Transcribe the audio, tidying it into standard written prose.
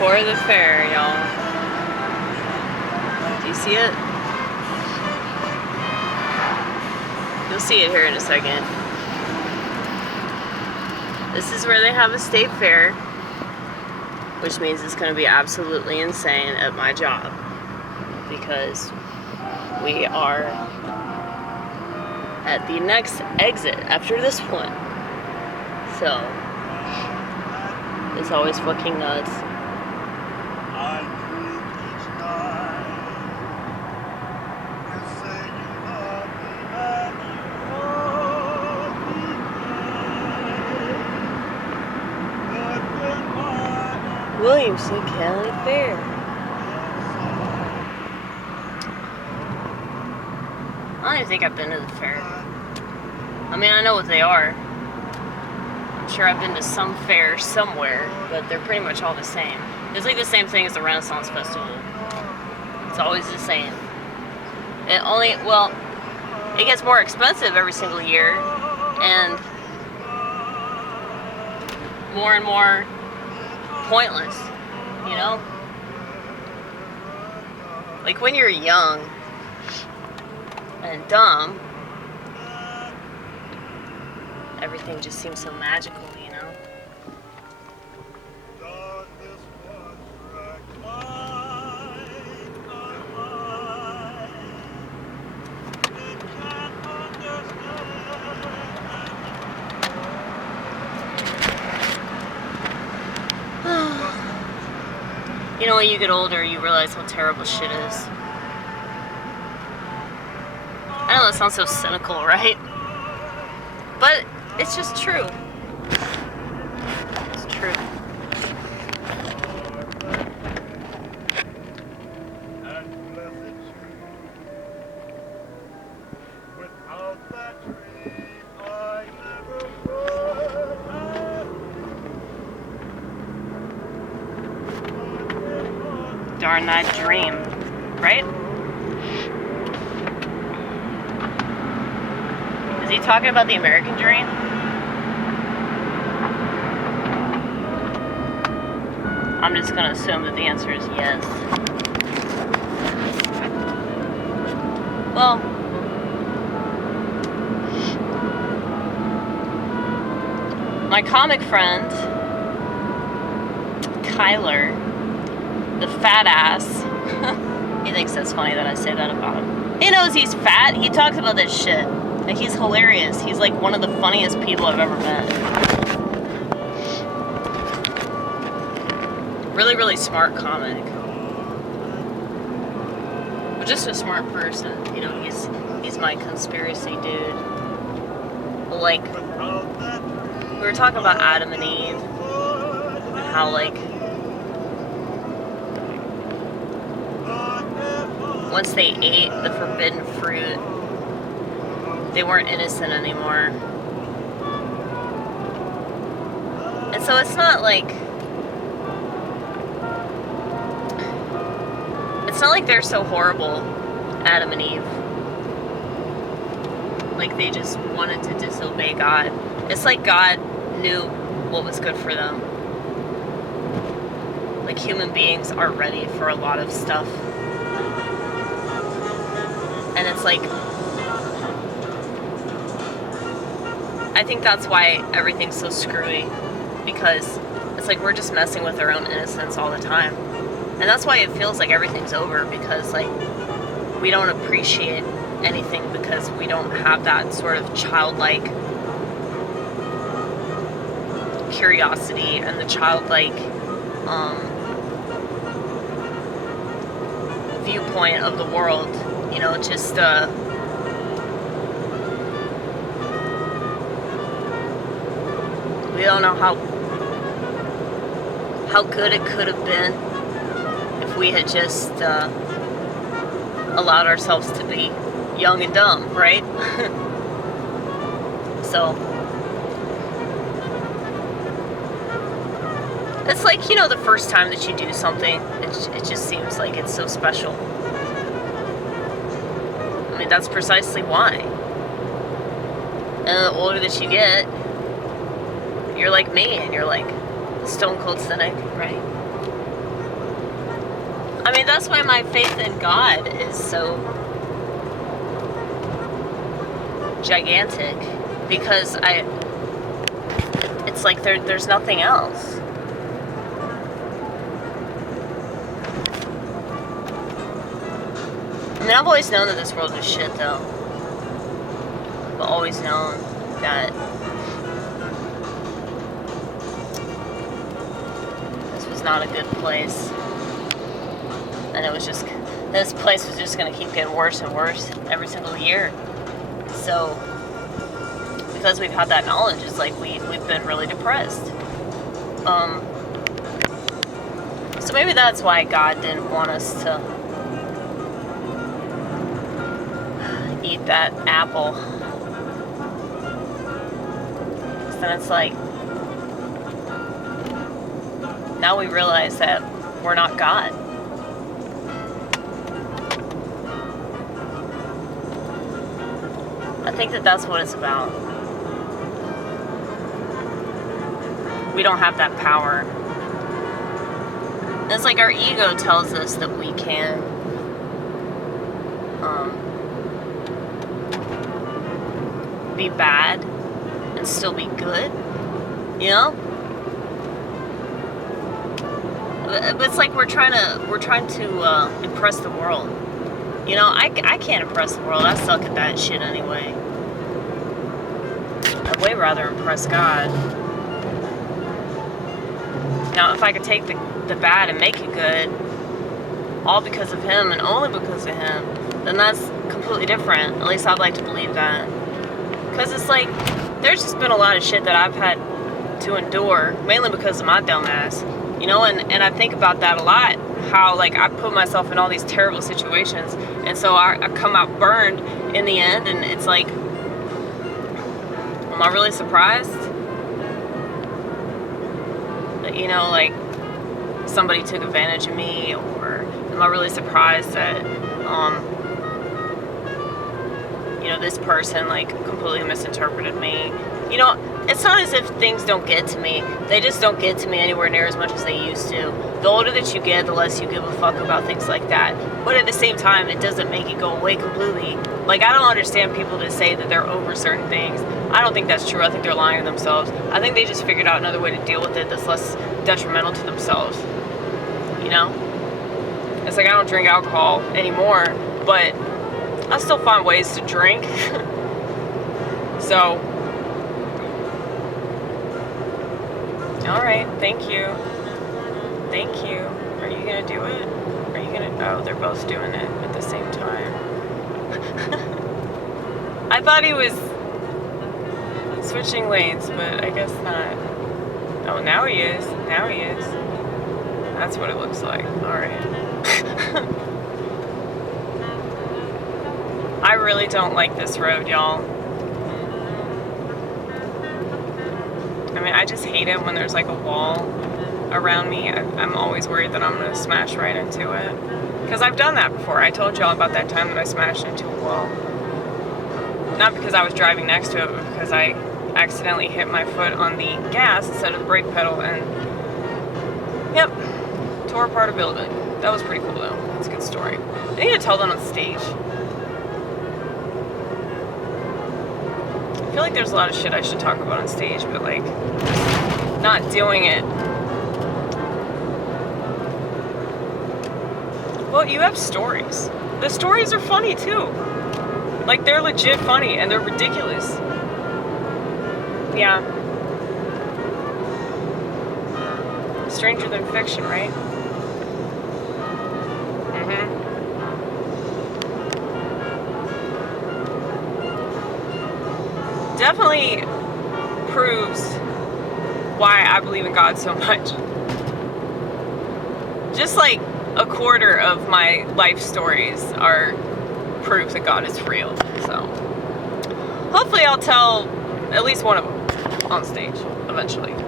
before the fair, y'all. Do you see it? You'll see it here in a second. This is where they have a state fair, which means it's going to be absolutely insane at my job because we are at the next exit after this one. So, it's always fucking nuts. Williamson County Fair. I don't even think I've been to the fair. I mean, I know what they are. I'm sure I've been to some fair somewhere, but they're pretty much all the same. It's like the same thing as the Renaissance Festival. It's always the same. It gets more expensive every single year, and more pointless, you know? Like when you're young and dumb, everything just seems so magical, you know? You know, when you get older, you realize how terrible shit is. I know that sounds so cynical, right? But it's just true. It's true. Darn that dream, right? Is he talking about the American dream? I'm just gonna assume that the answer is yes. Well, my comic friend, Kyler, the fat ass. He thinks that's funny that I say that about him. He knows he's fat. He talks about this shit. And he's hilarious. He's like one of the funniest people I've ever met. Really, really smart comic. But just a smart person. You know, he's my conspiracy dude. Like, we were talking about Adam and Eve. And how, like, once they ate the forbidden fruit, they weren't innocent anymore. And so it's not like they're so horrible, Adam and Eve. Like they just wanted to disobey God. It's like God knew what was good for them. Like human beings are ready for a lot of stuff. And it's like, I think that's why everything's so screwy, because it's like we're just messing with our own innocence all the time. And that's why it feels like everything's over, because like we don't appreciate anything because we don't have that sort of childlike curiosity and the childlike viewpoint of the world. You know, just we don't know how good it could have been if we had just allowed ourselves to be young and dumb, right? So it's like, you know, the first time that you do something, it just seems like it's so special. I mean, that's precisely why. And the older that you get, you're like me, and you're like stone cold cynic, right? I mean, that's why my faith in God is so gigantic, because it's like there's nothing else. I mean, I've always known that this world is shit, though. I've always known that this was not a good place. And this place was just going to keep getting worse and worse every single year. So, because we've had that knowledge, it's like we've been really depressed. So maybe that's why God didn't want us to eat that apple. Then it's like, now we realize that we're not God. I think that that's what it's about. We don't have that power. And it's like our ego tells us that we can be bad and still be good, you know? But it's like we're trying to impress the world. You know, I can't impress the world. I suck at that shit anyway. I'd way rather impress God. Now, if I could take the bad and make it good, all because of Him and only because of Him, then that's completely different. At least I'd like to believe that. Because it's like, there's just been a lot of shit that I've had to endure, mainly because of my dumb ass. You know, and I think about that a lot. How, like, I put myself in all these terrible situations, and so I come out burned in the end, and it's like, am I really surprised that, you know, like, somebody took advantage of me? Or am I really surprised that, you know, this person, like, completely misinterpreted me? You know, it's not as if things don't get to me. They just don't get to me anywhere near as much as they used to. The older that you get, the less you give a fuck about things like that. But at the same time, it doesn't make it go away completely. Like, I don't understand people that say that they're over certain things. I don't think that's true. I think they're lying to themselves. I think they just figured out another way to deal with it that's less detrimental to themselves. You know? It's like, I don't drink alcohol anymore, but I still find ways to drink. So, alright, thank you. Thank you. Are you gonna do it? Are you gonna... Oh, they're both doing it at the same time. I thought he was switching lanes, but I guess not. Oh, now he is. Now he is. That's what it looks like. Alright. I really don't like this road, y'all. I mean, I just hate it when there's like a wall around me. I'm always worried that I'm going to smash right into it. Because I've done that before. I told y'all about that time that I smashed into a wall. Not because I was driving next to it, but because I accidentally hit my foot on the gas instead of the brake pedal and, yep, tore apart a building. That was pretty cool though. That's a good story. I need to tell that on stage. I feel like there's a lot of shit I should talk about on stage, but like, not doing it. Well, you have stories. The stories are funny too. Like, they're legit funny and they're ridiculous. Yeah. Stranger than fiction, right? Definitely proves why I believe in God so much. Just like a quarter of my life stories are proof that God is real. So hopefully I'll tell at least one of them on stage eventually.